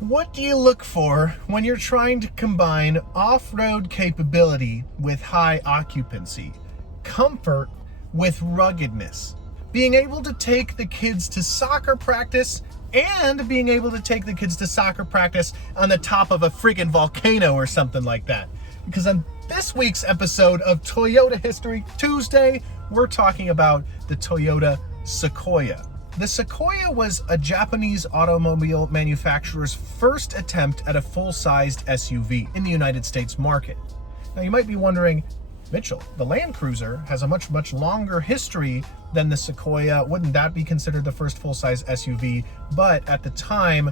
What do you look for when you're trying to combine off-road capability with high occupancy, comfort with ruggedness, being able to take the kids to soccer practice and being able to take the kids to soccer practice on the top of a friggin' volcano or something like that? Because on this week's episode of Toyota History Tuesday, we're talking about the Toyota Sequoia. The Sequoia was a Japanese automobile manufacturer's first attempt at a full-sized SUV in the United States market. Now you might be wondering, Mitchell, the Land Cruiser has a much longer history than the Sequoia. Wouldn't that be considered the first full-size SUV? But at the time,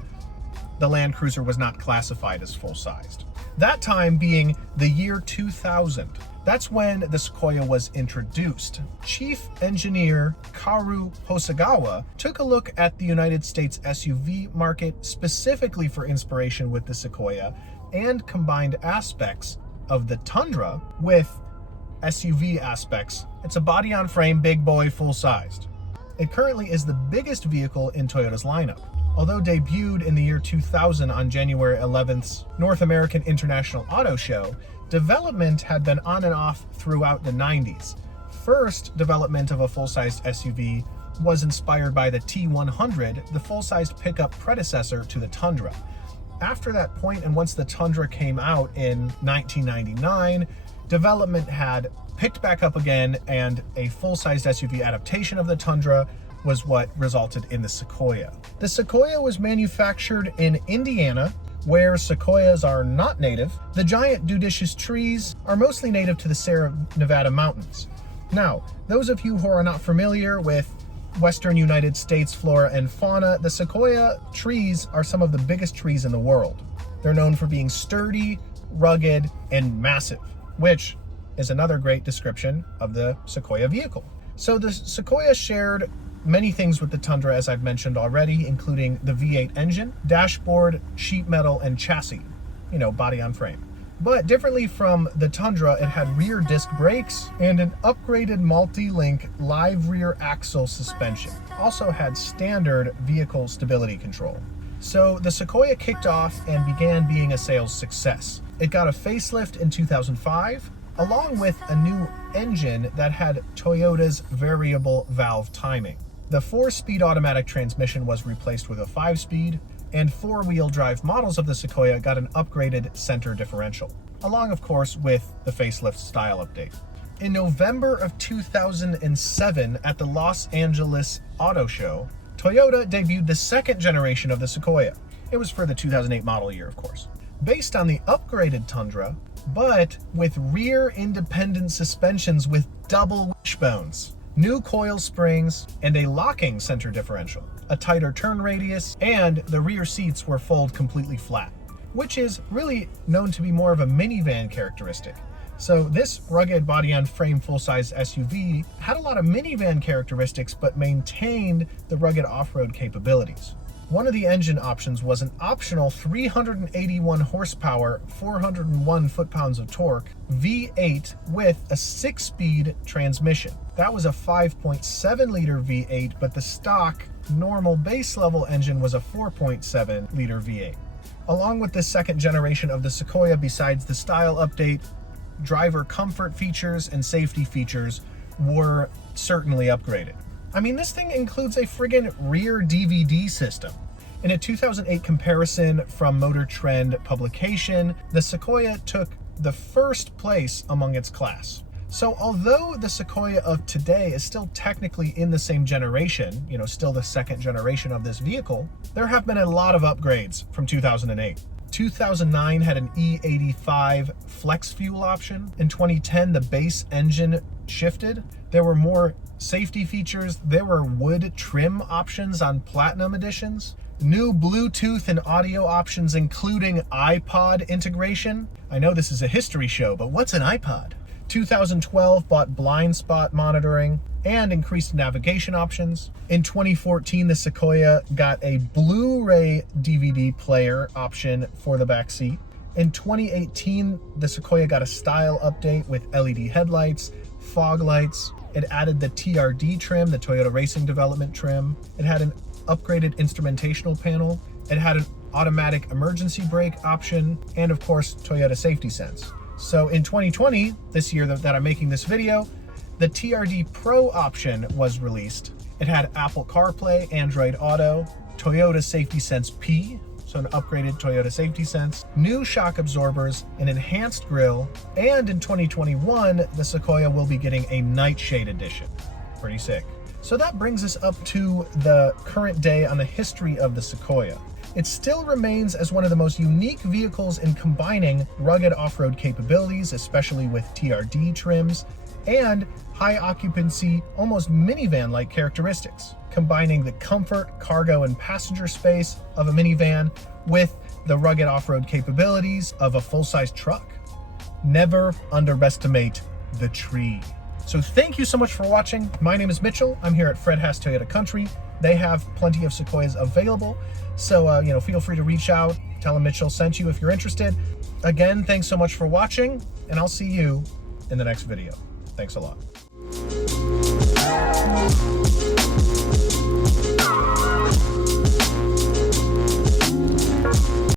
the Land Cruiser was not classified as full-sized. That time being the year 2000. That's when the Sequoia was introduced. Chief Engineer Karu Hosogawa took a look at the United States SUV market specifically for inspiration with the Sequoia and combined aspects of the Tundra with SUV aspects. It's a body-on-frame, big boy, full-sized. It currently is the biggest vehicle in Toyota's lineup. Although debuted in the year 2000 on January 11th's North American International Auto Show, development had been on and off throughout the 90s. First development of a full-sized SUV was inspired by the T100, the full-sized pickup predecessor to the Tundra. After that point, and once the Tundra came out in 1999, development had picked back up again, and a full-sized SUV adaptation of the Tundra was what resulted in the Sequoia. The Sequoia was manufactured in Indiana, where sequoias are not native. The giant dudicious trees are mostly native to the Sierra Nevada mountains. Now, those of you who are not familiar with Western United States flora and fauna, the sequoia trees are some of the biggest trees in the world. They're known for being sturdy, rugged, and massive, which is another great description of the Sequoia vehicle. So the Sequoia shared many things with the Tundra, as I've mentioned already, including the V8 engine, dashboard, sheet metal, and chassis, body on frame. But differently from the Tundra, it had rear disc brakes and an upgraded multi-link live rear axle suspension. Also had standard vehicle stability control. So the Sequoia kicked off and began being a sales success. It got a facelift in 2005, along with a new engine that had Toyota's variable valve timing. The 4-speed automatic transmission was replaced with a 5-speed, and 4-wheel drive models of the Sequoia got an upgraded center differential, along of course with the facelift style update. In November of 2007 at the Los Angeles Auto Show, Toyota debuted the second generation of the Sequoia. It was for the 2008 model year, of course. Based on the upgraded Tundra, but with rear independent suspensions with double wishbones, new coil springs, and a locking center differential, a tighter turn radius, and the rear seats were fold completely flat, which is really known to be more of a minivan characteristic. So this rugged body-on-frame full-size SUV had a lot of minivan characteristics but maintained the rugged off-road capabilities. One of the engine options was an optional 381 horsepower, 401 foot-pounds of torque V8 with a 6-speed transmission. That was a 5.7-liter V8, but the stock normal base-level engine was a 4.7-liter V8. Along with the second generation of the Sequoia, besides the style update, driver comfort features and safety features were certainly upgraded. I mean, this thing includes a friggin' rear DVD system. In a 2008 comparison from Motor Trend publication, the Sequoia took the first place among its class. So although the Sequoia of today is still technically in the same generation, still the second generation of this vehicle, there have been a lot of upgrades from 2008. 2009 had an E85 flex fuel option. In 2010, the base engine shifted. There were more safety features. There were wood trim options on Platinum editions. New Bluetooth and audio options, including iPod integration. I know this is a history show, but what's an iPod? 2012 bought blind spot monitoring and increased navigation options. In 2014, the Sequoia got a Blu-ray DVD player option for the back seat. In 2018, the Sequoia got a style update with LED headlights, fog lights. It added the TRD trim, the Toyota Racing Development trim. It had an upgraded instrumentational panel. It had an automatic emergency brake option, and of course, Toyota Safety Sense. So in 2020, this year that I'm making this video, the TRD Pro option was released. It had Apple CarPlay, Android Auto, Toyota Safety Sense P, so an upgraded Toyota Safety Sense, new shock absorbers, an enhanced grille, and in 2021, the Sequoia will be getting a nightshade edition. Pretty sick. So that brings us up to the current day on the history of the Sequoia. It still remains as one of the most unique vehicles in combining rugged off-road capabilities, especially with TRD trims, and high occupancy, almost minivan-like characteristics, combining the comfort, cargo, and passenger space of a minivan with the rugged off-road capabilities of a full-size truck. Never underestimate the tree. So thank you so much for watching. My name is Mitchell. I'm here at Fred Haas Toyota Country. They have plenty of Sequoias available. So, feel free to reach out, tell them Mitchell sent you if you're interested. Again, thanks so much for watching, and I'll see you in the next video. Thanks a lot.